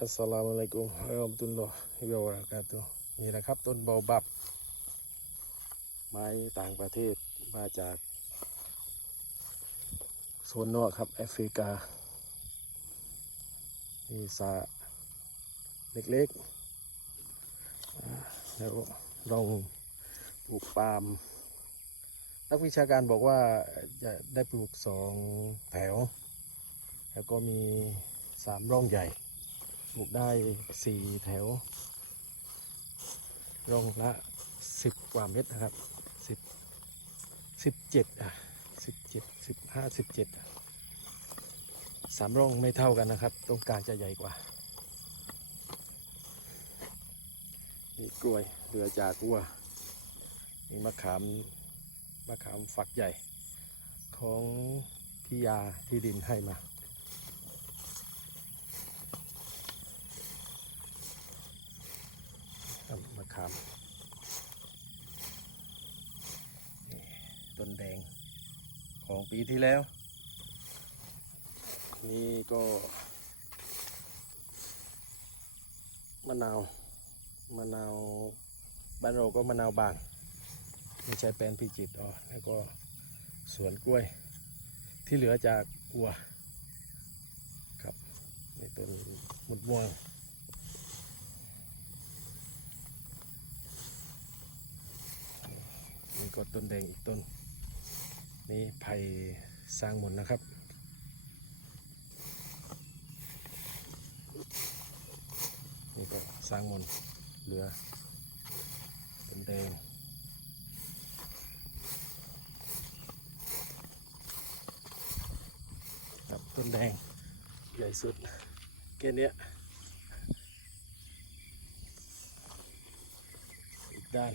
อัสสลามุอะลัยกุมวะเราะห์มตุลลอฮ์วะบะเราะกาตุนี่แหละครับ ต้นเบาบับ ไม้ต่างประเทศมาจากโซนนอกครับ แอฟริกา นี่สระเล็กๆแล้วลองปลูกปาล์มนักวิชาการบอกว่าจะได้ปลูกสองแถว แล้วก็มีสามร่องใหญ่ ปลูกได้สี่แถวร่องละสิบกว่าเมตรนะครับสิบสิบเจ็ดอะสิบเจ็ดสิบห้าสิบเจ็ดสามร่องไม่เท่ากันนะครับ ตรงกลางจะใหญ่กว่านี่กล้วยเรือจากวัวนี่มะขามมะขามฝักใหญ่ ของพิยาที่ดินให้มา ครับมะขามต้นแดงของปีที่แล้ว นี่ก็มะนาวมะนาวบ้านเราก็มะนาวบานไม่ใช่แปลนพิจิตรอ๋อแล้วก็สวนกล้วย ที่เหลือจากวัวครับในต้นมุดม่วง นี่ ก็ต้นแดงอีกต้น นี่ไผ่สร้างหมนนะครับนี่ก็สร้างหมนเหลือต้นแดงครับต้นแดงใหญ่สุดแค่นี้ยอีกด้าน